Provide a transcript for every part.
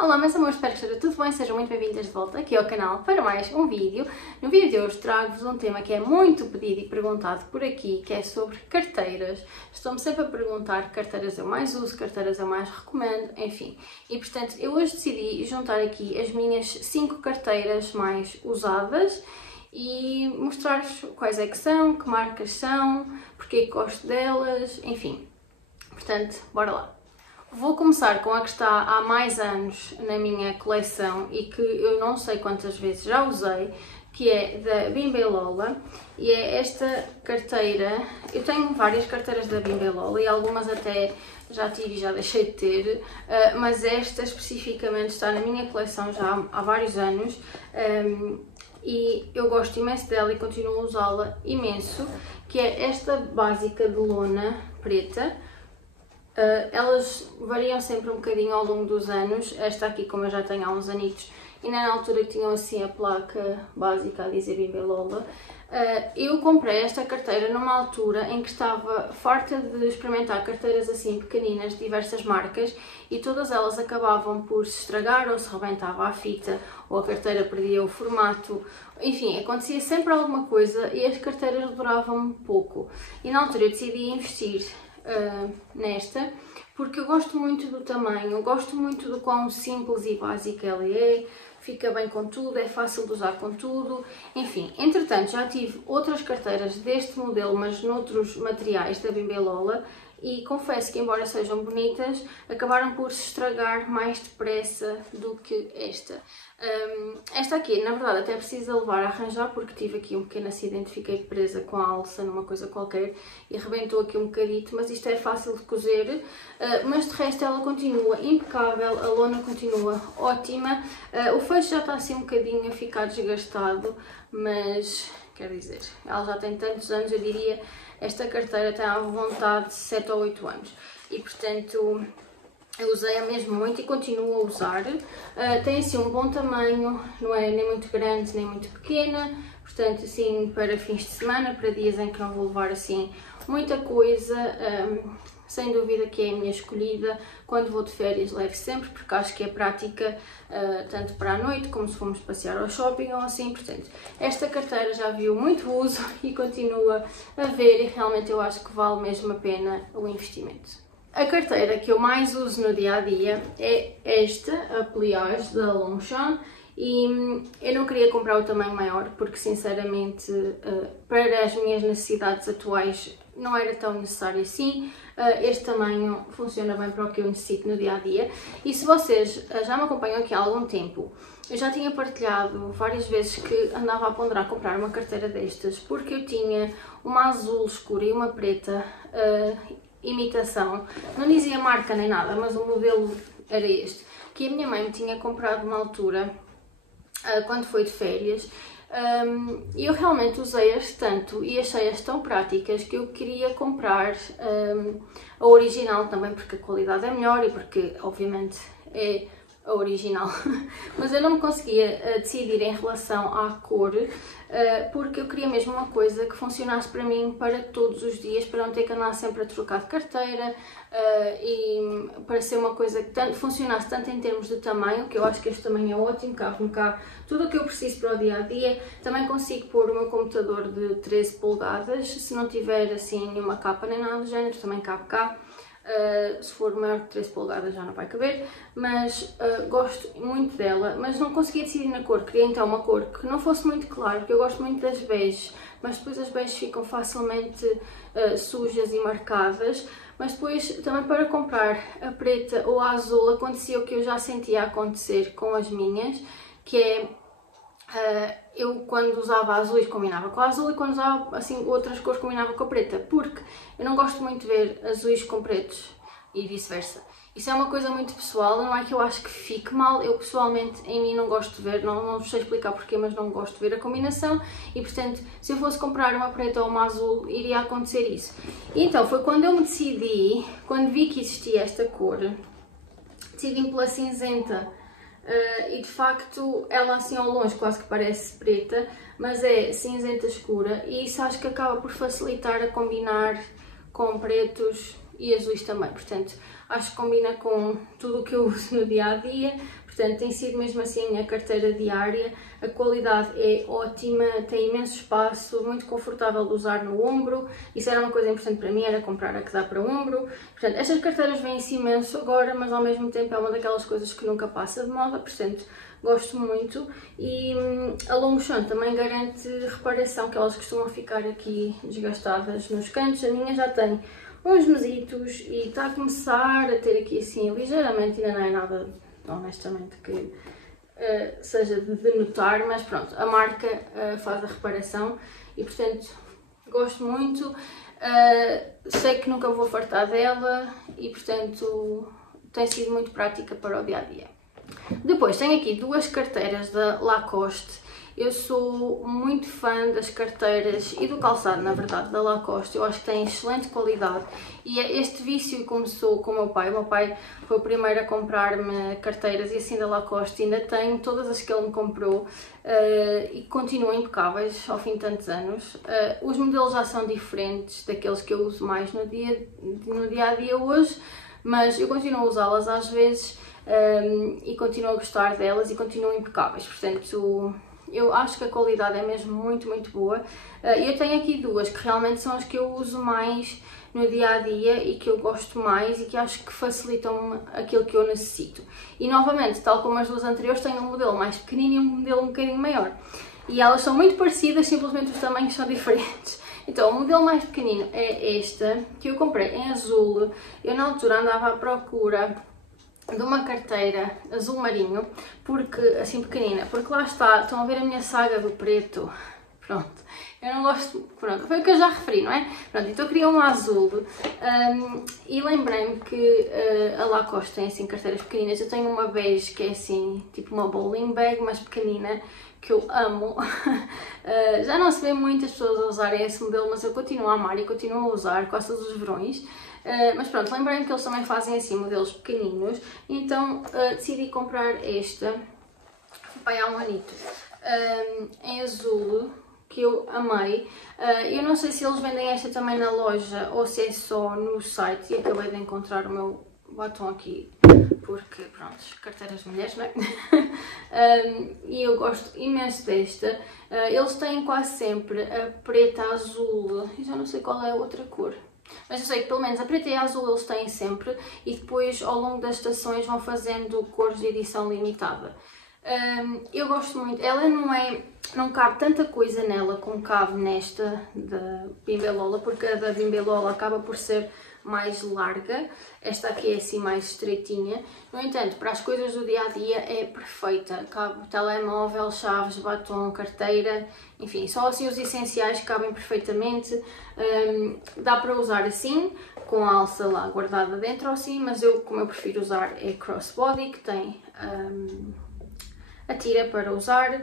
Olá meus amores, espero que esteja tudo bem, sejam muito bem-vindas de volta aqui ao canal para mais um vídeo. No vídeo de hoje trago-vos um tema que é muito pedido e perguntado por aqui, que é sobre carteiras. Estão-me sempre a perguntar que carteiras eu mais uso, carteiras eu mais recomendo, enfim. E portanto eu hoje decidi juntar aqui as minhas 5 carteiras mais usadas e mostrar-vos quais é que são, que marcas são, porque é que gosto delas, enfim. Portanto, bora lá. Vou começar com a que está há mais anos na minha coleção e que eu não sei quantas vezes já usei, que é da Bimbelola, e é esta carteira. Eu tenho várias carteiras da Bimbelola e algumas até já tive e já deixei de ter, mas esta especificamente está na minha coleção já há vários anos e eu gosto imenso dela e continuo a usá-la imenso, que é esta básica de lona preta. Elas variam sempre um bocadinho ao longo dos anos. Esta aqui, como eu já tenho há uns anitos, e na altura tinham assim a placa básica a dizer Bimbelola. Eu comprei esta carteira numa altura em que estava farta de experimentar carteiras assim pequeninas de diversas marcas e todas elas acabavam por se estragar, ou se rebentava a fita, ou a carteira perdia o formato. Enfim, acontecia sempre alguma coisa e as carteiras duravam pouco. E na altura eu decidi investir nesta, porque eu gosto muito do tamanho, eu gosto muito do quão simples e básica ela é, fica bem com tudo, é fácil de usar com tudo, enfim. Entretanto, já tive outras carteiras deste modelo, mas noutros materiais da Bimbelola, e confesso que, embora sejam bonitas, acabaram por se estragar mais depressa do que esta. Esta aqui, na verdade, até precisa levar a arranjar, porque tive aqui um pequeno acidente, fiquei presa com a alça numa coisa qualquer e rebentou aqui um bocadito, mas isto é fácil de cozer, mas de resto ela continua impecável, a lona continua ótima, o fecho já está assim um bocadinho a ficar desgastado, mas quer dizer, ela já tem tantos anos, eu diria, esta carteira tem à vontade de 7 ou 8 anos e portanto eu usei-a mesmo muito e continuo a usar. Tem assim um bom tamanho, não é nem muito grande nem muito pequena, portanto assim para fins de semana, para dias em que não vou levar assim muita coisa, sem dúvida que é a minha escolhida. Quando vou de férias levo sempre, porque acho que é prática tanto para a noite como se formos passear ao shopping ou assim, portanto esta carteira já viu muito uso e continua a ver, e realmente eu acho que vale mesmo a pena o investimento. A carteira que eu mais uso no dia a dia é esta, a Pliage da Longchamp, e eu não queria comprar o tamanho maior porque sinceramente para as minhas necessidades atuais não era tão necessário assim. Este tamanho funciona bem para o que eu necessito no dia a dia, e se vocês já me acompanham aqui há algum tempo, eu já tinha partilhado várias vezes que andava a ponderar comprar uma carteira destas, porque eu tinha uma azul escura e uma preta imitação, não dizia marca nem nada, mas o modelo era este, que a minha mãe me tinha comprado na altura, quando foi de férias, e eu realmente usei-as tanto e achei-as tão práticas que eu queria comprar a original também, porque a qualidade é melhor e porque obviamente é a original, mas eu não me conseguia decidir em relação à cor, porque eu queria mesmo uma coisa que funcionasse para mim para todos os dias, para não ter que andar sempre a trocar de carteira, e para ser uma coisa que funcionasse tanto em termos de tamanho, que eu acho que este tamanho é ótimo, cabe-me cá tudo o que eu preciso para o dia a dia. Também consigo pôr o meu computador de 13 polegadas, se não tiver assim nenhuma capa nem nada do género, também cabe cá. Se for maior que 13 polegadas já não vai caber, mas gosto muito dela, mas não conseguia decidir na cor. Queria então uma cor que não fosse muito clara, porque eu gosto muito das beges, mas depois as beges ficam facilmente sujas e marcadas. Mas depois também para comprar a preta ou a azul acontecia o que eu já sentia acontecer com as minhas, que é eu quando usava azuis combinava com a azul e quando usava assim outras cores combinava com a preta, porque eu não gosto muito de ver azuis com pretos e vice-versa. Isso é uma coisa muito pessoal, não é que eu acho que fique mal, eu pessoalmente em mim não gosto de ver, não sei explicar porquê, mas não gosto de ver a combinação e portanto se eu fosse comprar uma preta ou uma azul iria acontecer isso. E então foi quando eu me decidi, quando vi que existia esta cor, decidi-me pela cinzenta. E de facto ela assim ao longe quase que parece preta, mas é cinzenta escura, e isso acho que acaba por facilitar a combinar com pretos e azuis também, portanto acho que combina com tudo o que eu uso no dia a dia. Portanto, tem sido mesmo assim a minha carteira diária. A qualidade é ótima, tem imenso espaço, muito confortável de usar no ombro. Isso era uma coisa importante para mim, era comprar a que dá para o ombro. Portanto, estas carteiras vêm-se imenso agora, mas ao mesmo tempo é uma daquelas coisas que nunca passa de moda, portanto, gosto muito. E a Longchamp também garante reparação, que elas costumam ficar aqui desgastadas nos cantos. A minha já tem uns mesitos e está a começar a ter aqui assim ligeiramente, ainda não é nada honestamente que seja de notar, mas pronto, a marca faz a reparação e portanto gosto muito, sei que nunca vou fartar dela e portanto tem sido muito prática para o dia a dia. Depois tenho aqui duas carteiras da Lacoste. Eu sou muito fã das carteiras e do calçado, na verdade, da Lacoste. Eu acho que tem excelente qualidade. E este vício começou com o meu pai. O meu pai foi o primeiro a comprar-me carteiras e assim da Lacoste. Ainda tenho todas as que ele me comprou e continuam impecáveis ao fim de tantos anos. Os modelos já são diferentes daqueles que eu uso mais no dia a dia hoje, mas eu continuo a usá-las às vezes e continuo a gostar delas e continuam impecáveis. Portanto, eu acho que a qualidade é mesmo muito boa. Eu tenho aqui duas que realmente são as que eu uso mais no dia a dia e que eu gosto mais e que acho que facilitam aquilo que eu necessito. E novamente, tal como as duas anteriores, tenho um modelo mais pequenino e um modelo um bocadinho maior. E elas são muito parecidas, simplesmente os tamanhos são diferentes. Então, o modelo mais pequenino é esta, que eu comprei em azul. Eu na altura andava à procura de uma carteira azul marinho, porque assim pequenina, porque lá está, estão a ver a minha saga do preto, pronto, eu não gosto, pronto, foi o que eu já referi, não é? Pronto, então eu queria uma azul e lembrei-me que a Lacoste tem assim carteiras pequeninas. Eu tenho uma bege que é assim, tipo uma bowling bag, mas pequenina, que eu amo. Já não se vê muitas pessoas a usarem esse modelo, mas eu continuo a amar e continuo a usar quase todos os verões. Mas pronto, lembrei-me que eles também fazem assim modelos pequeninos, então decidi comprar esta, vai há um anito, em azul, que eu amei. Eu não sei se eles vendem esta também na loja ou se é só no site, e acabei de encontrar o meu batom aqui, porque pronto, carteiras de mulheres, não é? E eu gosto imenso desta. Eles têm quase sempre a preta, a azul, e já não sei qual é a outra cor. Mas eu sei que pelo menos a preta e a azul eles têm sempre e depois ao longo das estações vão fazendo cores de edição limitada. Eu gosto muito, ela não cabe tanta coisa nela como cabe nesta da Bimbelola, porque a da Bimbelola acaba por ser mais larga, esta aqui é assim mais estreitinha. No entanto, para as coisas do dia a dia é perfeita, cabe telemóvel, chaves, batom, carteira, enfim, só assim os essenciais cabem perfeitamente. Dá para usar assim, com a alça lá guardada dentro ou assim, mas como eu prefiro usar é crossbody, que tem a tira para usar.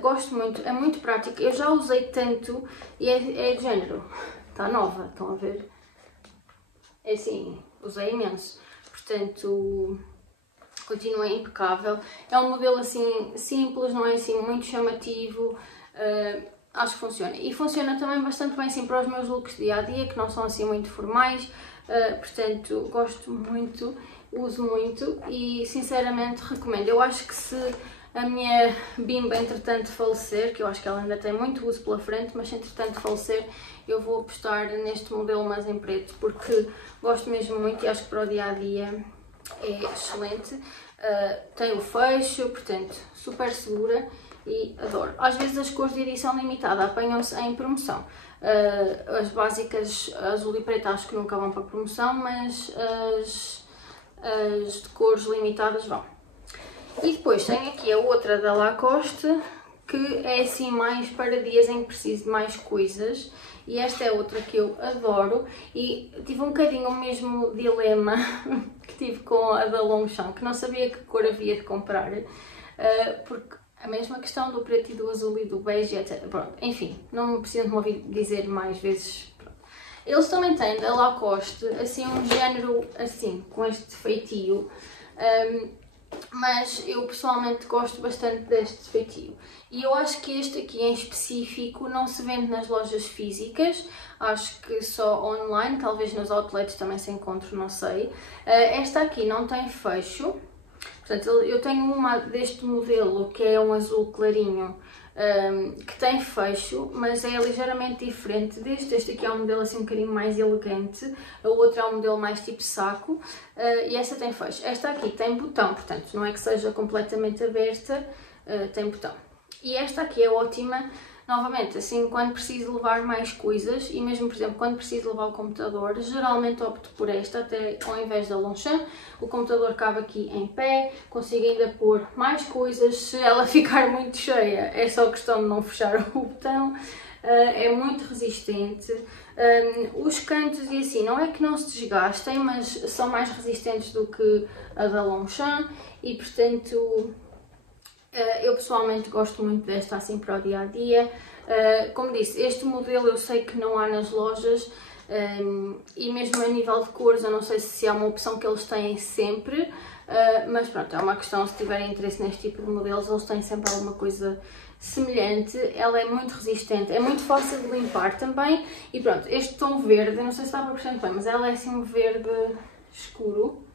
Gosto muito, é muito prático, eu já usei tanto e é de género, está nova, estão a ver? É assim, usei imenso, portanto continua impecável. É um modelo assim simples, não é assim muito chamativo, acho que funciona. E funciona também bastante bem assim para os meus looks dia a dia, que não são assim muito formais, portanto gosto muito, uso muito e sinceramente recomendo. Eu acho que se a minha Bimba entretanto falecer, que eu acho que ela ainda tem muito uso pela frente, mas se entretanto falecer eu vou apostar neste modelo mais em preto, porque gosto mesmo muito e acho que para o dia a dia é excelente. Tem o fecho, portanto super segura e adoro. Às vezes as cores de edição limitada apanham-se em promoção. As básicas azul e preto acho que nunca vão para promoção, mas as de cores limitadas vão. E depois tenho aqui a outra da Lacoste, que é assim mais para dias em que preciso de mais coisas. E esta é outra que eu adoro e tive um bocadinho o mesmo dilema que tive com a da Longchamp, que não sabia que cor havia de comprar, porque a mesma questão do preto e do azul e do bege, etc. Pronto, enfim, não preciso me ouvir dizer mais vezes. Pronto. Eles também têm da Lacoste assim um género assim, com este feitio. mas eu pessoalmente gosto bastante deste feitio. E eu acho que este aqui em específico não se vende nas lojas físicas, acho que só online, talvez nos outlets também se encontre, não sei. Esta aqui não tem fecho, portanto eu tenho uma deste modelo que é um azul clarinho, que tem fecho, mas é ligeiramente diferente deste. Este aqui é um modelo assim um bocadinho mais elegante, a outra é um modelo mais tipo saco, e esta tem fecho. Esta aqui tem botão, portanto não é que seja completamente aberta, tem botão. E esta aqui é ótima, novamente, assim, quando preciso levar mais coisas, e mesmo, por exemplo, quando preciso levar o computador, geralmente opto por esta, até ao invés da Longchamp. O computador cabe aqui em pé, consigo ainda pôr mais coisas. Se ela ficar muito cheia, é só questão de não fechar o botão. É muito resistente. Os cantos e assim, não é que não se desgastem, mas são mais resistentes do que a da Longchamp e, portanto, eu pessoalmente gosto muito desta assim para o dia-a-dia. Como disse, este modelo eu sei que não há nas lojas, e mesmo a nível de cores eu não sei se é uma opção que eles têm sempre, mas pronto, é uma questão, se tiverem interesse neste tipo de modelos, eles têm sempre alguma coisa semelhante. Ela é muito resistente, é muito fácil de limpar também, e pronto, este tom verde, eu não sei se dá para perceber bem, mas ela é assim um verde escuro.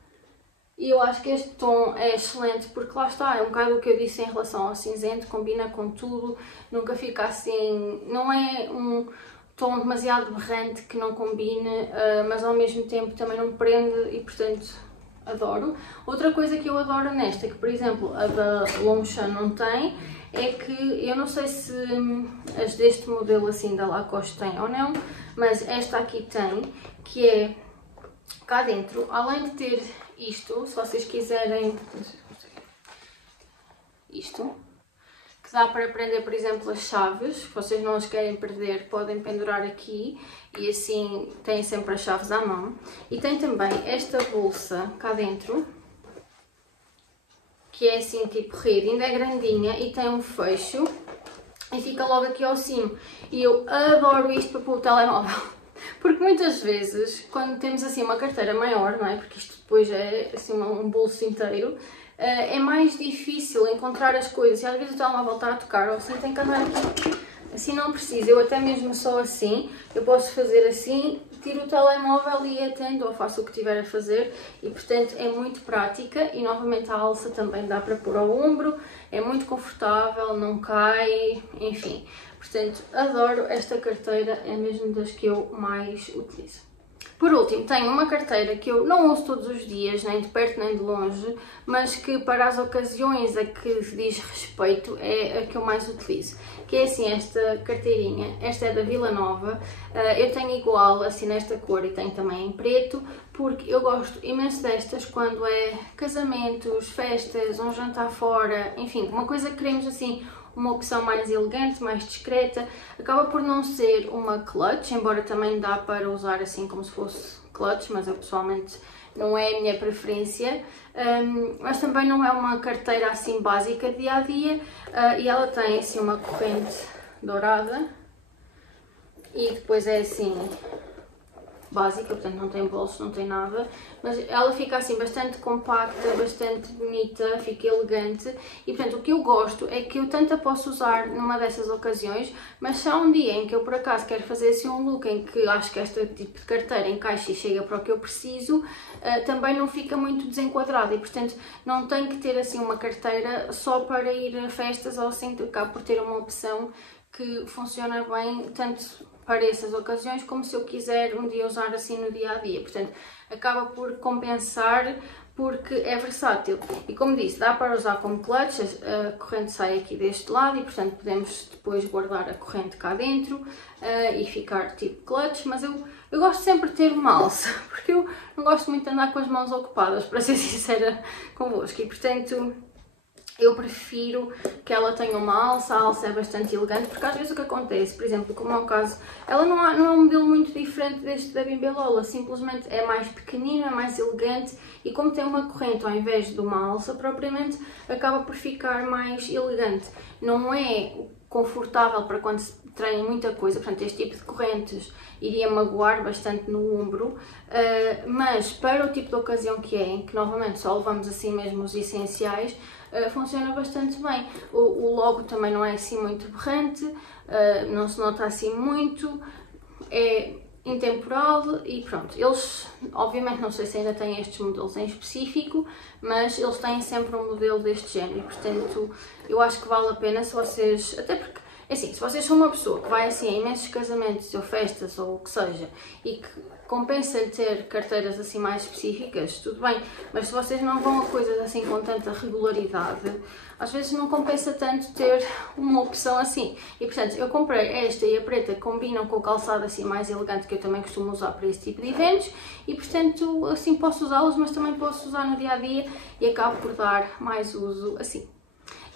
E eu acho que este tom é excelente porque lá está, é um bocado o que eu disse em relação ao cinzento, combina com tudo, nunca fica assim, não é um tom demasiado berrante que não combine, mas ao mesmo tempo também não prende e portanto adoro. Outra coisa que eu adoro nesta, que por exemplo a da Longchamp não tem, é que eu não sei se as deste modelo assim da Lacoste têm ou não, mas esta aqui tem, que é cá dentro, além de ter isto, se vocês quiserem, isto, que dá para prender, por exemplo, as chaves, se vocês não as querem perder, podem pendurar aqui e assim têm sempre as chaves à mão. E tem também esta bolsa cá dentro, que é assim tipo rede, ainda é grandinha e tem um fecho e fica logo aqui ao cimo. E eu adoro isto para pôr o telemóvel. Porque muitas vezes, quando temos assim uma carteira maior, não é? Porque isto depois é assim um bolso inteiro, é mais difícil encontrar as coisas. E às vezes o telemóvel está a tocar ou assim, tem que andar aqui. Assim não precisa, eu até mesmo só assim, eu posso fazer assim, tiro o telemóvel e atendo ou faço o que tiver a fazer e portanto é muito prática e novamente a alça também dá para pôr ao ombro, é muito confortável, não cai, enfim. Portanto, adoro esta carteira, é mesmo das que eu mais utilizo. Por último, tenho uma carteira que eu não uso todos os dias, nem de perto nem de longe, mas que para as ocasiões a que diz respeito é a que eu mais utilizo. Que é assim esta carteirinha, esta é da Vila Nova, eu tenho igual assim nesta cor e tenho também em preto, porque eu gosto imenso destas quando é casamentos, festas, um jantar fora, enfim, uma coisa que queremos assim, uma opção mais elegante, mais discreta. Acaba por não ser uma clutch, embora também dá para usar assim como se fosse clutch, mas eu pessoalmente não é a minha preferência. Mas também não é uma carteira assim básica de dia a dia, e ela tem assim uma corrente dourada e depois é assim básica, portanto não tem bolso, não tem nada, mas ela fica assim bastante compacta, bastante bonita, fica elegante e portanto o que eu gosto é que eu tanto a posso usar numa dessas ocasiões, mas se há um dia em que eu por acaso quero fazer assim um look em que acho que este tipo de carteira encaixa e chega para o que eu preciso, também não fica muito desenquadrada e portanto não tenho que ter assim uma carteira só para ir a festas ou assim, acabo por ter uma opção que funciona bem tanto para essas ocasiões, como se eu quiser um dia usar assim no dia a dia. Portanto, acaba por compensar porque é versátil. E como disse, dá para usar como clutch, a corrente sai aqui deste lado e portanto podemos depois guardar a corrente cá dentro e ficar tipo clutch, mas eu gosto sempre de ter uma alça, porque eu não gosto muito de andar com as mãos ocupadas, para ser sincera convosco, e portanto eu prefiro que ela tenha uma alça, a alça é bastante elegante, porque às vezes o que acontece, por exemplo, como é o caso, ela não é um modelo muito diferente deste da Bimbelola, simplesmente é mais pequenina, mais elegante e como tem uma corrente ao invés de uma alça propriamente, acaba por ficar mais elegante. Não é confortável para quando se treina muita coisa, portanto este tipo de correntes iria magoar bastante no ombro, mas para o tipo de ocasião que é, em que novamente só levamos assim mesmo os essenciais, funciona bastante bem. O logo também não é assim muito berrante, não se nota assim muito, é intemporal e pronto. Eles, obviamente, não sei se ainda têm estes modelos em específico, mas eles têm sempre um modelo deste género e, portanto, eu acho que vale a pena se vocês, até porque, assim, se vocês são uma pessoa que vai assim a imensos casamentos ou festas ou o que seja e que compensa-lhe ter carteiras assim mais específicas, tudo bem, mas se vocês não vão a coisas assim com tanta regularidade, às vezes não compensa tanto ter uma opção assim. E portanto, eu comprei esta e a preta que combinam com o calçado assim mais elegante que eu também costumo usar para esse tipo de eventos e portanto assim posso usá-los, mas também posso usar no dia a dia e acabo por dar mais uso assim.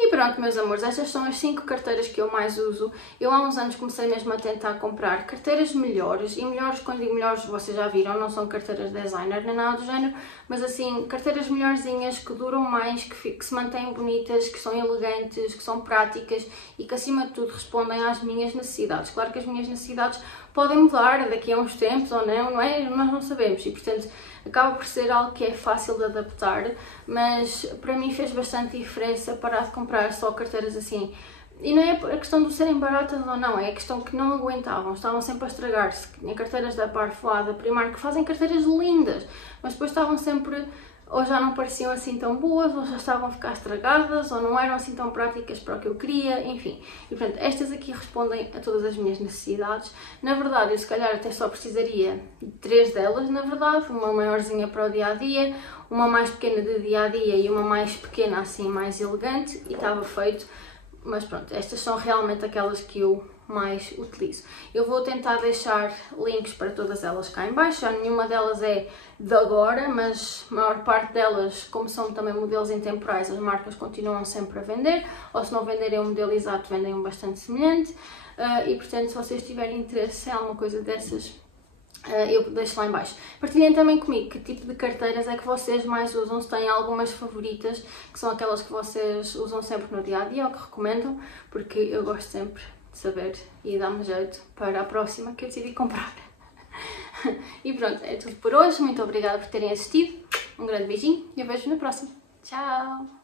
E pronto, meus amores, estas são as 5 carteiras que eu mais uso. Eu há uns anos comecei mesmo a tentar comprar carteiras melhores, e melhores, quando digo melhores, vocês já viram, não são carteiras designer nem nada do género, mas assim, carteiras melhorzinhas, que duram mais, que se mantêm bonitas, que são elegantes, que são práticas e que acima de tudo respondem às minhas necessidades. Claro que as minhas necessidades podem mudar daqui a uns tempos ou não é? Nós não sabemos e portanto acaba por ser algo que é fácil de adaptar, mas para mim fez bastante diferença parar de comprar só carteiras assim. E não é a questão de serem baratas ou não, é a questão que não aguentavam, estavam sempre a estragar-se. Tinha carteiras da Parfois, da Primark, que fazem carteiras lindas, mas depois estavam sempre, ou já não pareciam assim tão boas, ou já estavam a ficar estragadas, ou não eram assim tão práticas para o que eu queria, enfim. E portanto, estas aqui respondem a todas as minhas necessidades. Na verdade, eu se calhar até só precisaria de 3 delas, na verdade, uma maiorzinha para o dia-a-dia, uma mais pequena de dia-a-dia e uma mais pequena assim, mais elegante, e estava feito. Mas pronto, estas são realmente aquelas que eu mais utilizo. Eu vou tentar deixar links para todas elas cá em baixo, já nenhuma delas é de agora, mas a maior parte delas, como são também modelos intemporais, as marcas continuam sempre a vender, ou se não venderem o modelo exato, vendem um bastante semelhante, e portanto se vocês tiverem interesse em alguma coisa dessas, eu deixo lá em baixo. Partilhem também comigo que tipo de carteiras é que vocês mais usam, se têm algumas favoritas, que são aquelas que vocês usam sempre no dia-a-dia ou que recomendam, porque eu gosto sempre de saber e dá-me jeito para a próxima que eu decidi comprar. E pronto, é tudo por hoje. Muito obrigada por terem assistido. Um grande beijinho e eu vejo na próxima. Tchau!